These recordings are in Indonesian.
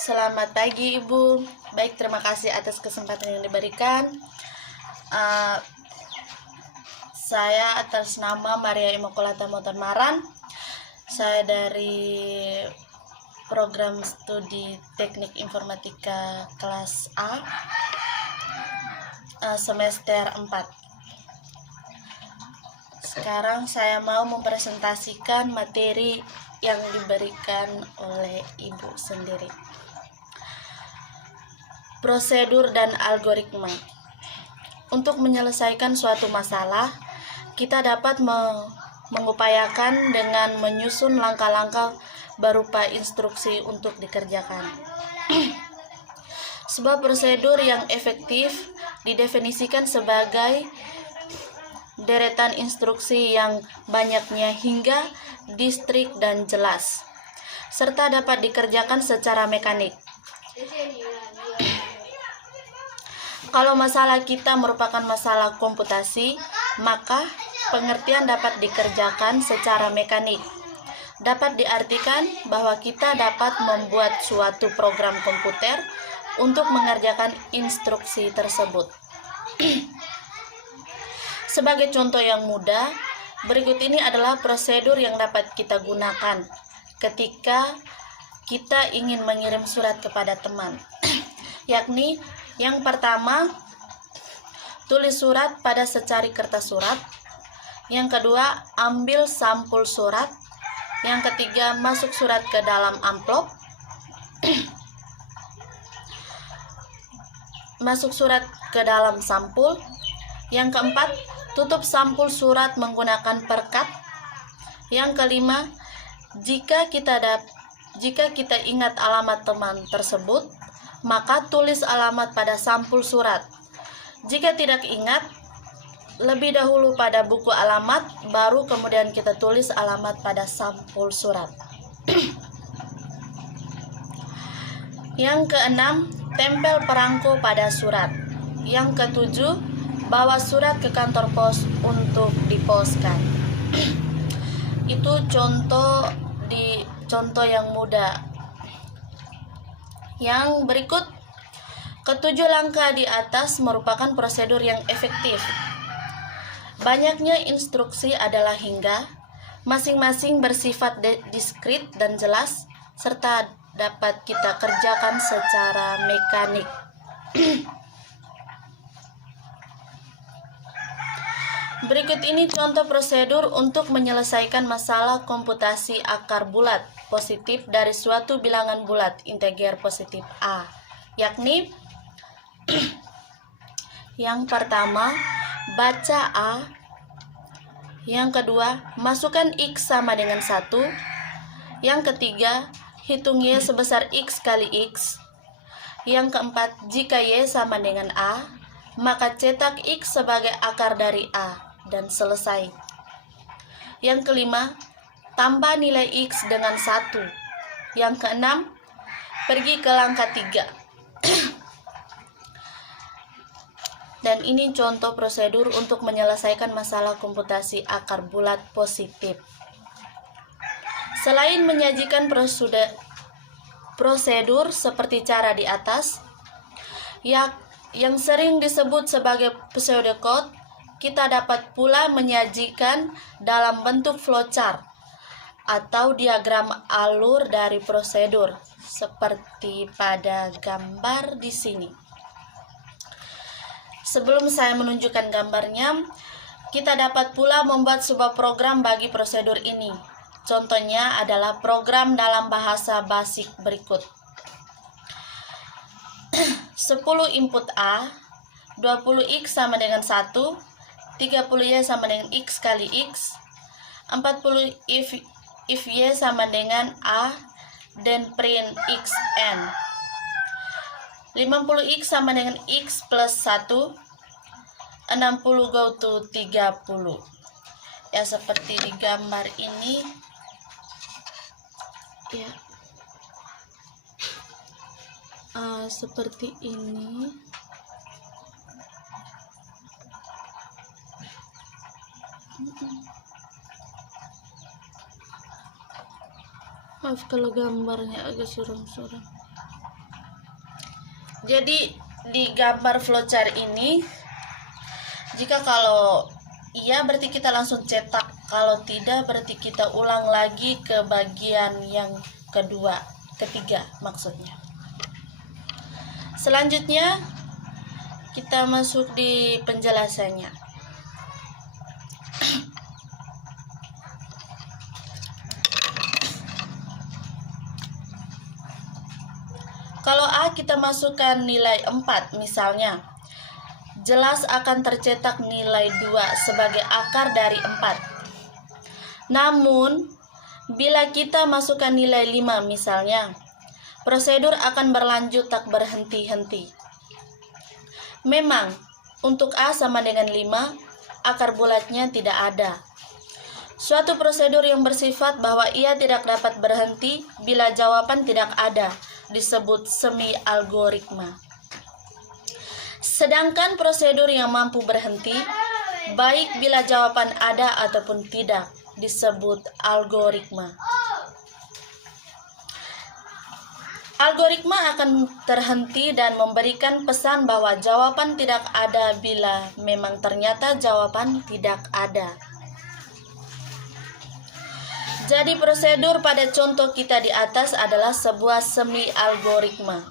Selamat pagi Ibu. Baik, terima kasih atas kesempatan yang diberikan. Saya atas nama Maria Immaculata Motonmaran. Saya dari program studi Teknik Informatika kelas A, semester 4. Sekarang saya mau mempresentasikan materi yang diberikan oleh Ibu sendiri. Prosedur dan algoritma. Untuk menyelesaikan suatu masalah, kita dapat mengupayakan dengan menyusun langkah-langkah berupa instruksi untuk dikerjakan. Sebuah prosedur yang efektif didefinisikan sebagai deretan instruksi yang banyaknya hingga distrik dan jelas, serta dapat dikerjakan secara mekanik. Kalau masalah kita merupakan masalah komputasi, maka pengertian dapat dikerjakan secara mekanik. Dapat diartikan bahwa kita dapat membuat suatu program komputer untuk mengerjakan instruksi tersebut. Sebagai contoh yang mudah, berikut ini adalah prosedur yang dapat kita gunakan ketika kita ingin mengirim surat kepada teman. Yakni, yang pertama, tulis surat pada secari kertas surat. Yang kedua, ambil sampul surat. Yang ketiga, masuk surat ke dalam amplop. Masuk surat ke dalam sampul. Yang keempat, tutup sampul surat menggunakan perkat. Yang kelima, jika kita ingat alamat teman tersebut, maka tulis alamat pada sampul surat. Jika tidak ingat, lebih dahulu pada buku alamat, baru kemudian kita tulis alamat pada sampul surat. Yang keenam, tempel perangko pada surat. Yang ketujuh, bawa surat ke kantor pos untuk diposkan. Itu contoh yang mudah. Yang berikut, ketujuh langkah di atas merupakan prosedur yang efektif. Banyaknya instruksi adalah hingga, masing-masing bersifat diskrit dan jelas, serta dapat kita kerjakan secara mekanik. Berikut ini contoh prosedur untuk menyelesaikan masalah komputasi akar bulat positif dari suatu bilangan bulat integer positif A. Yakni, yang pertama, baca A. Yang kedua, masukkan X sama dengan 1. Yang ketiga, hitung Y sebesar X kali X. Yang keempat, jika Y sama dengan A, maka cetak X sebagai akar dari A, dan selesai. Yang kelima, tambah nilai X dengan 1. Yang keenam, pergi ke langkah 3. Dan ini contoh prosedur untuk menyelesaikan masalah komputasi akar bulat positif. Selain menyajikan prosedur seperti cara di atas, yang sering disebut sebagai pseudocode, kita dapat pula menyajikan dalam bentuk flowchart atau diagram alur dari prosedur seperti pada gambar di sini. Sebelum saya menunjukkan gambarnya, kita dapat pula membuat sebuah program bagi prosedur ini. Contohnya adalah program dalam bahasa basic berikut. 10 input A, 20X sama dengan 1, 30Y sama dengan X kali X, 40 if Y sama dengan A, dan print XN. 50X sama dengan X plus 1, 60 go to 30. Ya, seperti di gambar ini. Ya. Seperti ini. Maaf kalau gambarnya agak suram-suram. Jadi di gambar flowchart ini, jika kalau iya berarti kita langsung cetak, kalau tidak berarti kita ulang lagi ke bagian yang ketiga maksudnya. Selanjutnya kita masuk di penjelasannya. Kalau A kita masukkan nilai 4 misalnya, jelas akan tercetak nilai 2 sebagai akar dari 4. Namun, bila kita masukkan nilai 5 misalnya, prosedur akan berlanjut tak berhenti-henti. Memang, untuk A sama dengan 5, akar bulatnya tidak ada. Suatu prosedur yang bersifat bahwa ia tidak dapat berhenti bila jawaban tidak ada, disebut semi algoritma. Sedangkan prosedur yang mampu berhenti, baik bila jawaban ada ataupun tidak, disebut algoritma. Algoritma akan terhenti dan memberikan pesan bahwa jawaban tidak ada bila memang ternyata jawaban tidak ada. Jadi prosedur pada contoh kita di atas adalah sebuah semi algoritma.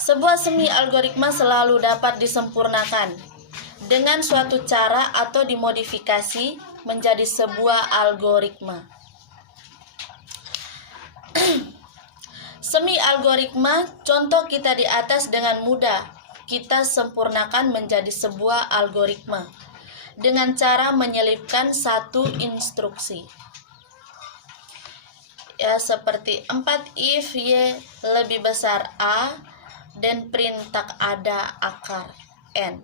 Sebuah semi algoritma selalu dapat disempurnakan dengan suatu cara atau dimodifikasi menjadi sebuah algoritma. Semi algoritma contoh kita di atas dengan mudah kita sempurnakan menjadi sebuah algoritma dengan cara menyelipkan satu instruksi. Ya, seperti 4 if Y lebih besar A dan print tak ada akar N.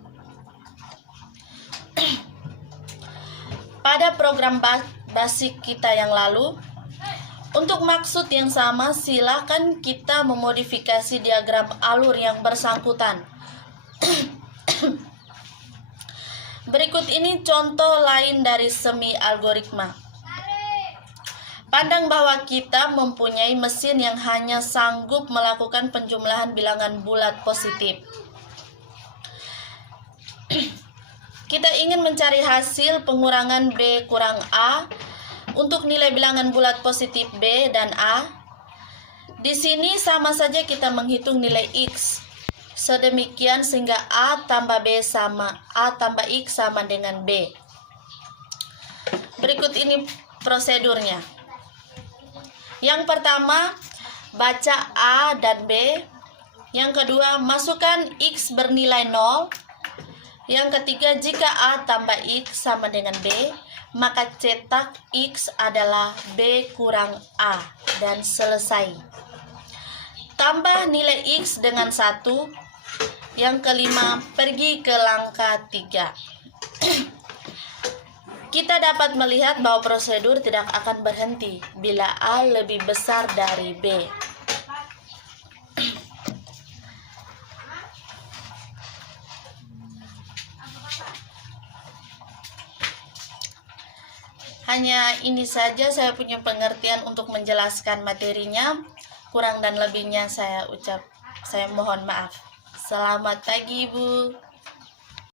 Pada program basic kita yang lalu, untuk maksud yang sama silakan kita memodifikasi diagram alur yang bersangkutan. Berikut ini contoh lain dari semi algoritma. Pandang bahwa kita mempunyai mesin yang hanya sanggup melakukan penjumlahan bilangan bulat positif. Kita ingin mencari hasil pengurangan B kurang A untuk nilai bilangan bulat positif B dan A. Di sini sama saja kita menghitung nilai X. Sedemikian sehingga A tambah X sama dengan B. Berikut ini prosedurnya. Yang pertama, baca A dan B. Yang kedua, masukkan X bernilai 0. Yang ketiga, jika A tambah X sama dengan B, maka cetak X adalah B kurang A dan selesai. Tambah nilai X dengan 1. Yang kelima, pergi ke langkah 3. Kita dapat melihat bahwa prosedur tidak akan berhenti bila A lebih besar dari B. Hanya ini saja saya punya pengertian untuk menjelaskan materinya. Kurang dan lebihnya saya mohon maaf. Selamat pagi, Ibu.